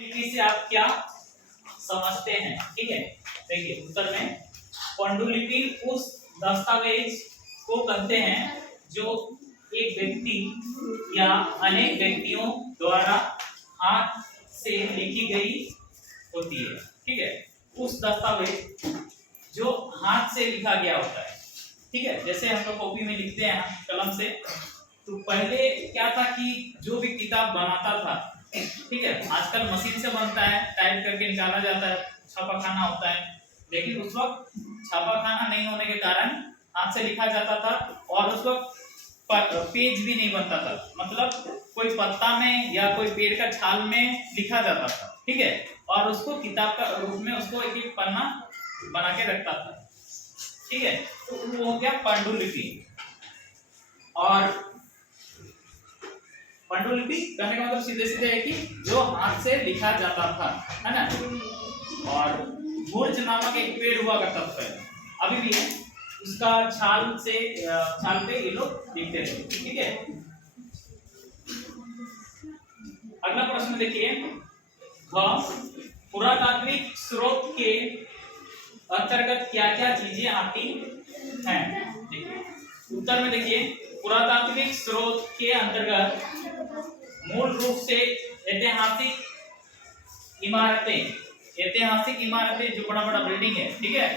लिपि से आप क्या समझते हैं? ठीक है, देखिए उत्तर में पांडुलिपि उस दस्तावेज को कहते हैं जो एक व्यक्ति या अनेक व्यक्तियों द्वारा हाथ से लिखी गई होती है। ठीक है, उस दस्तावेज जो हाथ से लिखा गया होता है। ठीक है, जैसे हम लोग कॉपी में लिखते हैं कलम से, तो पहले क्या था कि जो भी किताब बनाता था, ठीक है, आजकल मशीन से बनता है, टाइप करके निकाला जाता है, छापाखाना होता है, लेकिन उस वक्त छापाखाना नहीं होने के कारण हाथ से लिखा जाता था और उस वक्त पेज भी नहीं बनता था, मतलब कोई पत्ता में या कोई पेड़ का छाल में लिखा जाता था। ठीक है, और उसको किताब का रूप में उसको एक एक पन्ना बना के रखता था। ठीक है, तो वो हो गया पांडुलिपि। और पांडुलिपि कहने का मतलब सीधे सीधे है कि जो हाथ से लिखा जाता था, है ना। और मूर्ज नामक एक पेड़ हुआ करता था, अभी भी है, उसका छाल पे ये लोग लिखते थे। ठीक है, अगला प्रश्न देखिए, पुरातात्विक स्रोत के अंतर्गत क्या क्या चीजें आती हैं? देखिए उत्तर में देखिए, पुरातात्विक स्रोत के अंतर्गत मूल रूप से ऐतिहासिक इमारतें जो बड़ा बड़ा बिल्डिंग है, ठीक है,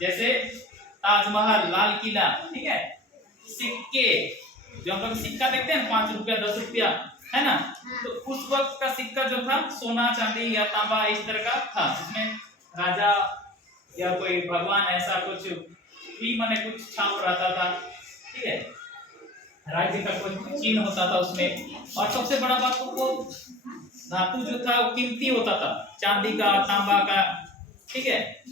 जैसे ताजमहल, लाल किला, ठीक है, सिक्के, जो हम लोग सिक्का देखते हैं 5 रुपया 10 रुपया, है ना, तो उस वक्त का सिक्का जो था सोना चांदी या तांबा इस तरह का था, जिसमें राजा या कोई भगवान ऐसा कुछ भी माने कुछ छाप रहता था। ठीक है, राज्य का कुछ चिन्ह होता था उसमें। और सबसे बड़ा बात तो वो धातु जो था वो कीमती होता था, चांदी का, तांबा का, ठीक है,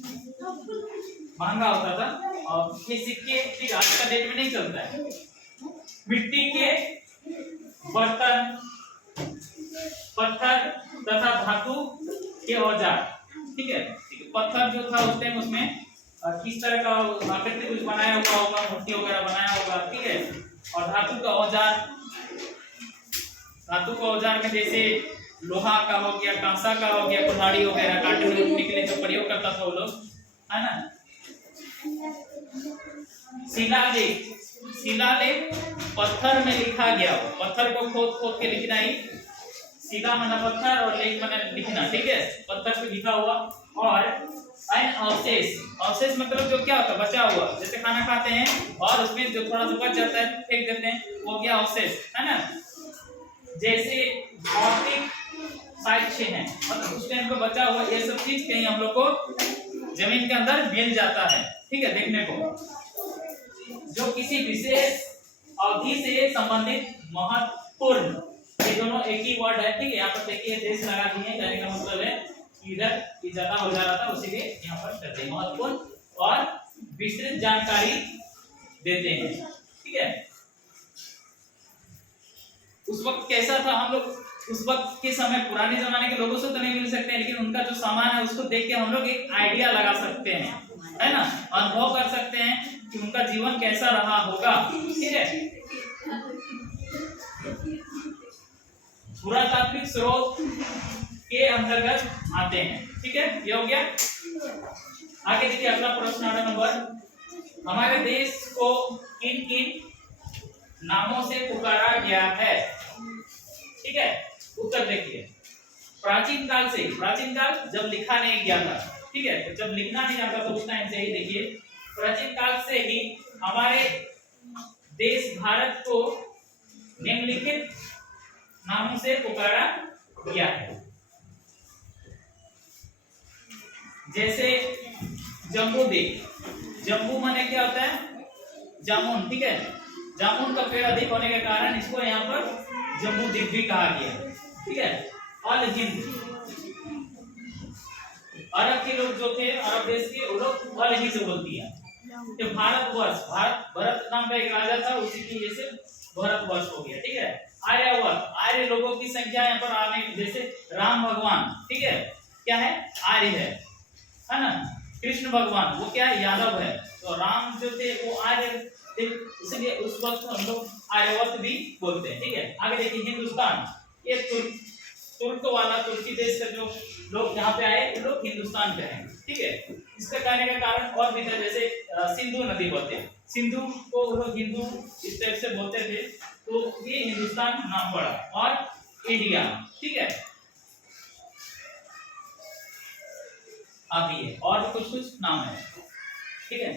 महंगा होता था। और ये सिक्के ठीक आज का डेट में नहीं चलता है। मिट्टी के बर्तन, पत्थर तथा धातु के औजार, ठीक है, पत्थर जो था उस टाइम उसमें किस तरह का आकृति कुछ बनाया हुआ होगा, मूर्ति वगैरह बनाया होगा, ठीक है। और धातु का औजार में जैसे लोहा का हो गया, कांसा का हो गया, कुल्हाड़ी वगैरह काटने के लिए जो प्रयोग करता था वो लोग, है ना। शिलालेख पत्थर में लिखा गया, पत्थर को खोद के लिखना ही, शिला माना पत्थर और लेख माना लिखना, ठीक है, पत्थर पे लिखा हुआ। और अवशेष मतलब जो क्या होता है, बचा हुआ, जैसे खाना खाते हैं और उसमें जो थोड़ा सा बच जाता है फेंक देते हैं, वो क्या अवशेष, है ना। जैसे भौतिक साक्ष्य है, मतलब उस टाइम पे बचा हुआ ये सब चीज कहीं हम लोग को जमीन के अंदर मिल जाता है, ठीक है, देखने को, जो किसी विशेष अवधि से संबंधित महत्वपूर्ण, ये दोनों एक ही वर्ड है, ठीक है, यहाँ पर देखिए देश लगा दिए, कहने का मतलब है इधर ये ज्यादा हो जा रहा था, उसीलिए यहाँ पर करते हैं, महत्वपूर्ण और विस्तृत जानकारी देते हैं, ठीक है। उस वक्त कैसा था, हम लोग उस वक्त के समय पुराने जमाने के लोगों से तो नहीं मिल सकते हैं, लेकिन उनका जो सामान है उसको देख के हम लोग एक आइडिया लगा सकते हैं, है ना, अनुभव कर सकते हैं कि उनका जीवन कैसा रहा होगा, ठीक है। पुरातात्विक स्रोत के अंतर्गत आते हैं, ठीक है, ये हो गया। आगे देखिए अगला प्रश्न आता नंबर, हमारे देश को किन किन नामों से पुकारा गया है? ठीक है, उत्तर देखिए, प्राचीन काल जब लिखा नहीं गया था, ठीक है, तो जब लिखना नहीं आता तो उस टाइम से ही देखिए, प्राचीन काल से ही हमारे देश भारत को निम्नलिखित नामों से पुकारा गया है। जैसे जम्बू माने क्या होता है, जामुन, ठीक है, जामुन का पेड़ अधिक होने के कारण इसको यहाँ पर जम्बू द्वीप भी कहा गया, ठीक है। अल हिंद, अरब के लोग जो थे, अरब देश के, वो लोग अल हिंद बोलती है। तो भरत नाम का एक राजा था, उसी की वजह से भारतवर्ष हो गया, ठीक है। आर्यवर्त, आर्य लोगों की संख्या यहाँ पर आने, जैसे राम भगवान, ठीक है, क्या है, आर्य है ना। कृष्ण भगवान वो क्या है, यादव है। तो राम जो थे वो आर्य थे, इसलिए उस वक्त हम लोग आर्यवर्त भी बोलते हैं, ठीक है। आगे देखिए हिंदुस्तान, ये तुर्क वाला तुर्की देश का जो लोग यहाँ पे आए वो लोग हिंदुस्तान पे आए, ठीक है। इसका कहने का कारण और भी था, जैसे सिंधु नदी बोलते हैं, सिंधु को वो लोग हिंदू इस टाइप से बोलते थे, तो ये हिंदुस्तान नाम पड़ा और इंडिया, ठीक है। अभी है और कुछ कुछ नाम है, ठीक है।